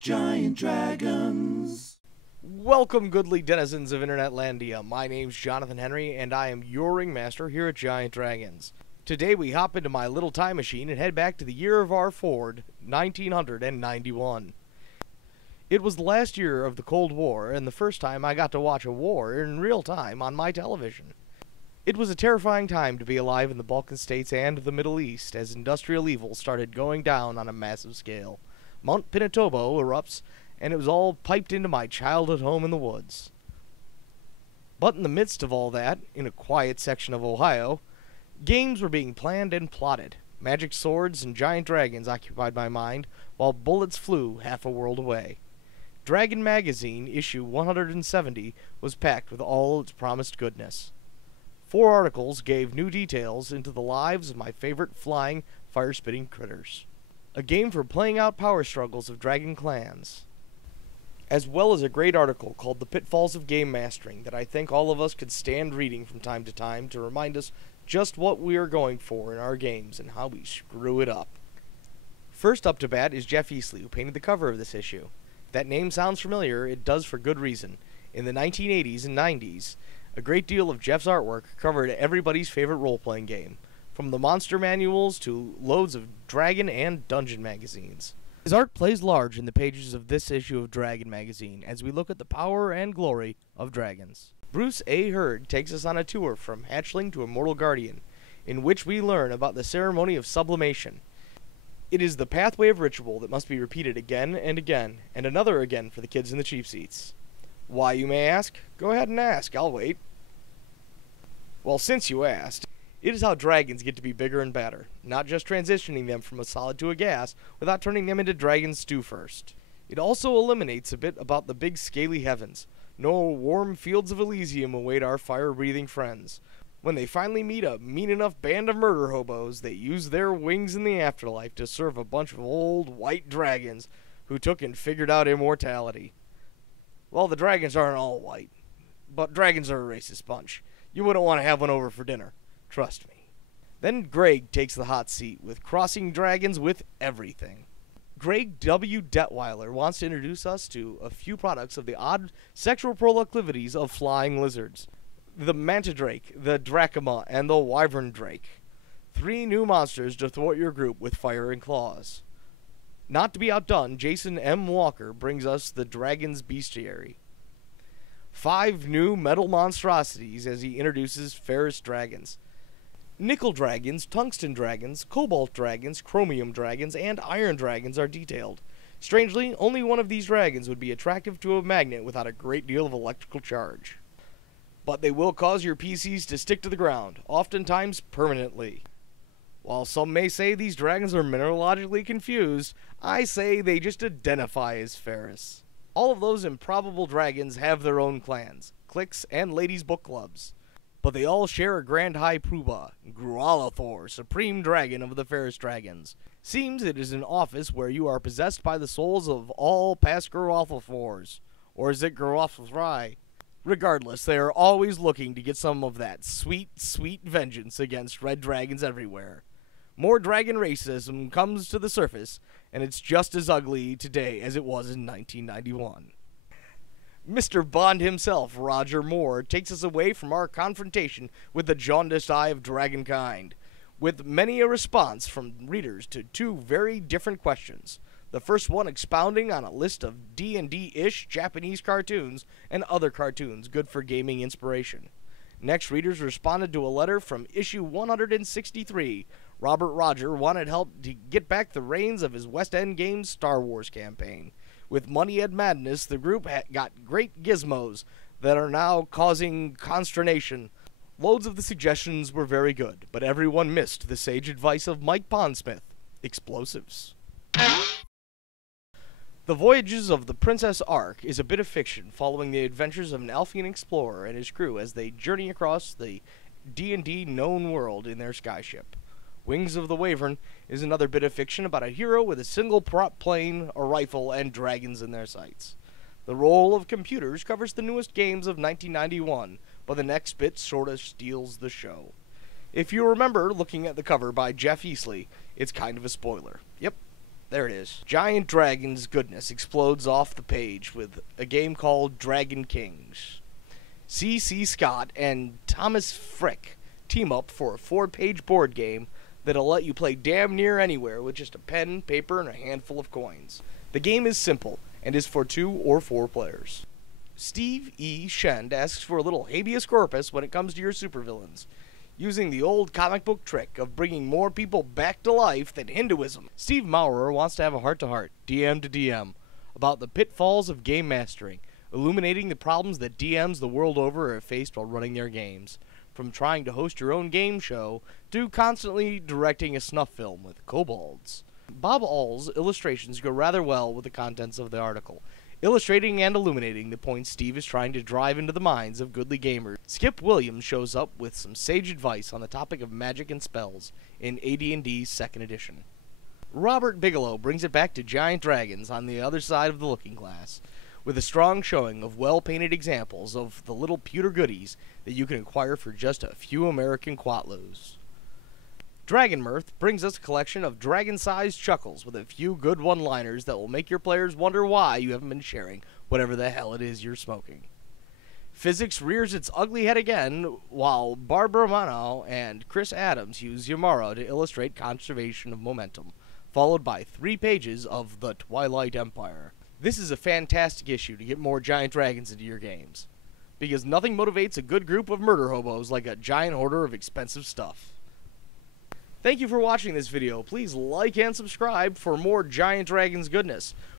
Giant dragons. Welcome, goodly denizens of Internetlandia. My name's Jonathan Henry, and I am your ringmaster here at Giant Dragons. Today we hop into my little time machine and head back to the year of our Ford, 1991. It was the last year of the Cold War, and the first time I got to watch a war in real time on my television. It was a terrifying time to be alive in the Balkan states and the Middle East as industrial evil started going down on a massive scale. Mount Pinatubo erupts, and it was all piped into my childhood home in the woods. But in the midst of all that, in a quiet section of Ohio, games were being planned and plotted. Magic swords and giant dragons occupied my mind, while bullets flew half a world away. Dragon Magazine, issue 170, was packed with all its promised goodness. 4 articles gave new details into the lives of my favorite flying, fire-spitting critters. A game for playing out power struggles of dragon clans, as well as a great article called The Pitfalls of Game Mastering that I think all of us could stand reading from time to time to remind us just what we are going for in our games and how we screw it up. First up to bat is Jeff Easley, who painted the cover of this issue. If that name sounds familiar, it does for good reason. In the 1980s and 90s, a great deal of Jeff's artwork covered everybody's favorite role-playing game, from the monster manuals to loads of Dragon and Dungeon magazines. His art plays large in the pages of this issue of Dragon Magazine as we look at the power and glory of dragons. Bruce A. Hurd takes us on a tour from hatchling to immortal guardian, in which we learn about the ceremony of sublimation. It is the pathway of ritual that must be repeated again and again, and another again for the kids in the cheap seats. Why, you may ask? Go ahead and ask, I'll wait. Well, since you asked, it is how dragons get to be bigger and badder, not just transitioning them from a solid to a gas without turning them into dragon stew first. It also eliminates a bit about the big scaly heavens. No warm fields of Elysium await our fire-breathing friends. When they finally meet a mean enough band of murder hobos, they use their wings in the afterlife to serve a bunch of old white dragons who took and figured out immortality. Well, the dragons aren't all white, but dragons are a racist bunch. You wouldn't want to have one over for dinner. Trust me. Then Greg takes the hot seat with Crossing Dragons with Everything. Greg W. Detweiler wants to introduce us to a few products of the odd sexual proclivities of flying lizards. The Mantidrake, the Dracoma, and the Wyvern Drake. 3 new monsters to thwart your group with fire and claws. Not to be outdone, Jason M. Walker brings us the Dragon's Bestiary. 5 new metal monstrosities as he introduces Ferrous Dragons. Nickel dragons, tungsten dragons, cobalt dragons, chromium dragons, and iron dragons are detailed. Strangely, only one of these dragons would be attractive to a magnet without a great deal of electrical charge. But they will cause your PCs to stick to the ground, oftentimes permanently. While some may say these dragons are mineralogically confused, I say they just identify as ferrous. All of those improbable dragons have their own clans, cliques, and ladies' book clubs. But they all share a grand high Pruba, Grualathor, supreme dragon of the Ferrous Dragons. Seems it is an office where you are possessed by the souls of all past Grualathors. Or is it Grualathri? Regardless, they are always looking to get some of that sweet, sweet vengeance against red dragons everywhere. More dragon racism comes to the surface, and it's just as ugly today as it was in 1991. Mr. Bond himself, Roger Moore, takes us away from our confrontation with the jaundiced eye of dragonkind, with many a response from readers to 2 very different questions. The first one expounding on a list of D&D-ish Japanese cartoons and other cartoons good for gaming inspiration. Next, readers responded to a letter from issue 163. Robert Roger wanted help to get back the reins of his West End Games Star Wars campaign. With Money Ed Madness, the group got great gizmos that are now causing consternation. Loads of the suggestions were very good, but everyone missed the sage advice of Mike Pondsmith: explosives. The Voyages of the Princess Ark is a bit of fiction following the adventures of an Alphian explorer and his crew as they journey across the D&D known world in their skyship. Wings of the Wyvern is another bit of fiction about a hero with a single prop plane, a rifle, and dragons in their sights. The Role of Computers covers the newest games of 1991, but the next bit sort of steals the show. If you remember looking at the cover by Jeff Easley, it's kind of a spoiler. Yep, There it is. Giant Dragon's goodness explodes off the page with a game called Dragon Kings. C.C. Scott and Thomas Frick team up for a 4-page board game that'll let you play damn near anywhere with just a pen, paper, and a handful of coins. The game is simple and is for 2 or 4 players. Steve E. Shend asks for a little habeas corpus when it comes to your supervillains, using the old comic book trick of bringing more people back to life than Hinduism. Steve Maurer wants to have a heart-to-heart, DM to DM, about the pitfalls of game mastering, illuminating the problems that DMs the world over have faced while running their games, from trying to host your own game show to constantly directing a snuff film with kobolds. Bob All's illustrations go rather well with the contents of the article, illustrating and illuminating the points Steve is trying to drive into the minds of goodly gamers. Skip Williams shows up with some sage advice on the topic of magic and spells in AD&D's 2nd edition. Robert Bigelow brings it back to giant dragons on the other side of the looking glass, with a strong showing of well-painted examples of the little pewter goodies that you can acquire for just a few American quatlos. Dragon Mirth brings us a collection of dragon-sized chuckles with a few good one-liners that will make your players wonder why you haven't been sharing whatever the hell it is you're smoking. Physics rears its ugly head again, while Barbara Mano and Chris Adams use Yamara to illustrate conservation of momentum, followed by 3 pages of The Twilight Empire. This is a fantastic issue to get more giant dragons into your games, because nothing motivates a good group of murder hobos like a giant hoarder of expensive stuff. Thank you for watching this video. Please like and subscribe for more Giant Dragons goodness.